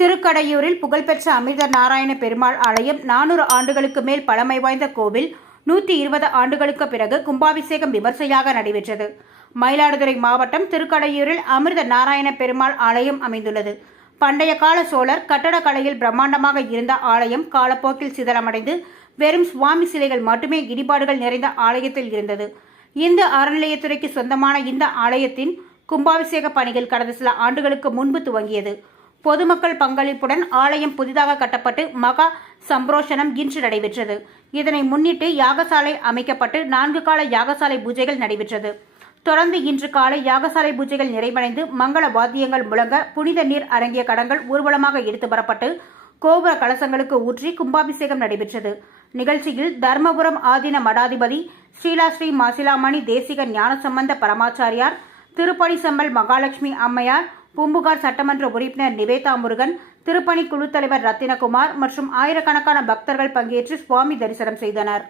திருக்கடையூரில் புகழ்பெற்ற அமிர்த நாராயண பெருமாள் ஆலயம் நானூறு ஆண்டுகளுக்கு மேல் பழமை வாய்ந்த கோவில் நூற்றி இருபது ஆண்டுகளுக்கு பிறகு கும்பாபிஷேகம் விமர்சையாக நடைபெற்றது. மயிலாடுதுறை மாவட்டம் திருக்கடையூரில் அமிர்த நாராயண பெருமாள் ஆலயம் அமைந்துள்ளது. பண்டைய கால சோழர் கட்டடக்கலையில் பிரம்மாண்டமாக இருந்த ஆலயம் காலப்போக்கில் சிதலமடைந்து வெறும் சுவாமி சிலைகள் மட்டுமே இடிபாடுகள் நிறைந்த ஆலயத்தில் இருந்தது. இந்து அறநிலையத்துறைக்கு சொந்தமான இந்த ஆலயத்தின் கும்பாபிஷேக பணிகள் கடந்த சில ஆண்டுகளுக்கு முன்பு துவங்கியது. பொதுமக்கள் பங்களிப்புடன் ஆலயம் புதிதாக கட்டப்பட்டு மகா சம்பரோஷனம் இன்று நடைபெற்றது. இதனை முன்னிட்டு யாகசாலை அமைக்கப்பட்டு நான்கு கால யாகசாலை பூஜைகள் நடைபெற்றது. தொடர்ந்து இன்று காலை யாகசாலை பூஜைகள் நிறைவடைந்து மங்கள வாத்தியங்கள் முழங்க புனித நீர் அடங்கிய கடங்கள் ஊர்வலமாக எடுத்து வரப்பட்டு கோபுர கலசங்களுக்கு ஊற்றி கும்பாபிஷேகம் நடைபெற்றது. நிகழ்ச்சியில் தர்மபுரம் ஆதீன மடாதிபதி ஸ்ரீலாஸ்ரீ மாசிலாமணி தேசிக ஞானசம்பந்த பரமாச்சாரியார் திருப்பணி செம்மல் மகாலட்சுமி அம்மையார் பூம்புகார் சட்டமன்ற உறுப்பினர் நிவேதா முருகன் திருப்பணி குழு தலைவர் ரத்தினகுமார் மற்றும் ஆயிரக்கணக்கான பக்தர்கள் பங்கேற்று சுவாமி தரிசனம் செய்தனர்.